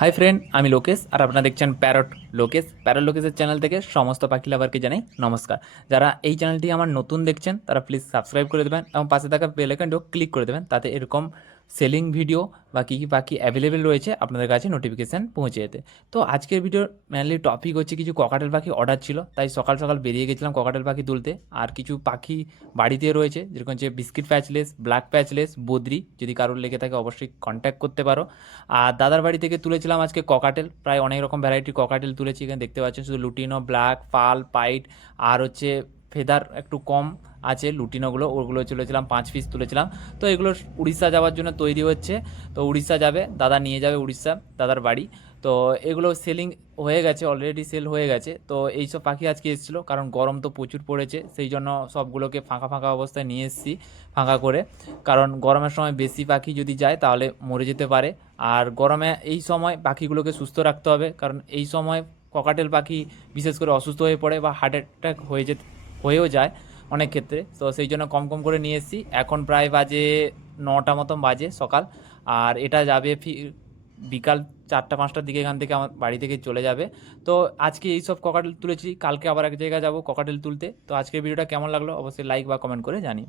Hi friend, আমি লোকেশ আর আপনারা দেখছেন প্যারট লোকেশের চ্যানেল থেকে সমস্ত পাখি লাভারকে জানাই নমস্কার। যারা এই চ্যানেলটি আমার নতুন দেখছেন তারা প্লিজ সাবস্ক্রাইব করে দেবেন এবং পাশে থাকা বেল আইকনটিও ক্লিক করে দেবেন, তাতে এরকম সেলিং ভিডিও বা কী কী পাখি অ্যাভেলেবেল রয়েছে আপনাদের কাছে নোটিফিকেশান পৌঁছে যেতে। তো আজকের ভিডিওর মেনলি টপিক হচ্ছে কিছু ককাটেল পাখি অর্ডার ছিল, তাই সকাল সকাল বেরিয়ে গেছিলাম ককাটেল পাখি তুলতে। আর কিছু পাখি বাড়িতে রয়েছে, যেরকম হচ্ছে বিস্কিট প্যাচলেস, ব্ল্যাক প্যাচলেস, বদ্রি। যদি কারোর লেগে থাকে অবশ্যই কন্ট্যাক্ট করতে পারো। আর দাদার বাড়ি থেকে তুলেছিলাম আজকে ককাটেল, প্রায় অনেক রকম ভ্যারাইটির ককাটেল তুলেছি। এখানে দেখতে পাচ্ছেন শুধু লুটিনো, ব্ল্যাক, পাল, পাইট আর হচ্ছে ফেদার একটু কম আছে লুটিনোগুলো, ওগুলো তুলেছিলাম 5 পিস তুলেছিলাম। তো এগুলো উড়িষ্যা যাওয়ার জন্য তৈরি হচ্ছে। তো উড়িষ্যা যাবে, দাদা নিয়ে যাবে উড়িষ্যা, দাদার বাড়ি। তো এগুলো সেলিং হয়ে গেছে, অলরেডি সেল হয়ে গেছে। তো এইসব পাখি আজকে এসেছিলো, কারণ গরম তো প্রচুর পড়েছে, সেই জন্য সবগুলোকে ফাঁকা ফাঁকা অবস্থায় নিয়ে এসেছি, ফাঁকা করে। কারণ গরমের সময় বেশি পাখি যদি যায় তাহলে মরে যেতে পারে। আর গরমে এই সময় পাখিগুলোকে সুস্থ রাখতে হবে, কারণ এই সময় ককাটেল পাখি বিশেষ করে অসুস্থ হয়ে পড়ে বা হার্ট অ্যাটাক হয়েও যায় অনেক ক্ষেত্রে। তো সেই জন্য কম কম করে নিয়ে এসেছি। এখন প্রায় বাজে 9টা মতন বাজে সকাল। আর এটা যাবে বিকাল 4টা 5টার দিকে এখান থেকে আমার বাড়ি থেকে চলে যাবে। তো আজকে এই সব ককাটেল তুলেছি, কালকে আবার এক জায়গায় যাব ককাটেল তুলতে। তো আজকের ভিডিওটা কেমন লাগলো অবশ্যই লাইক বা কমেন্ট করে জানিও।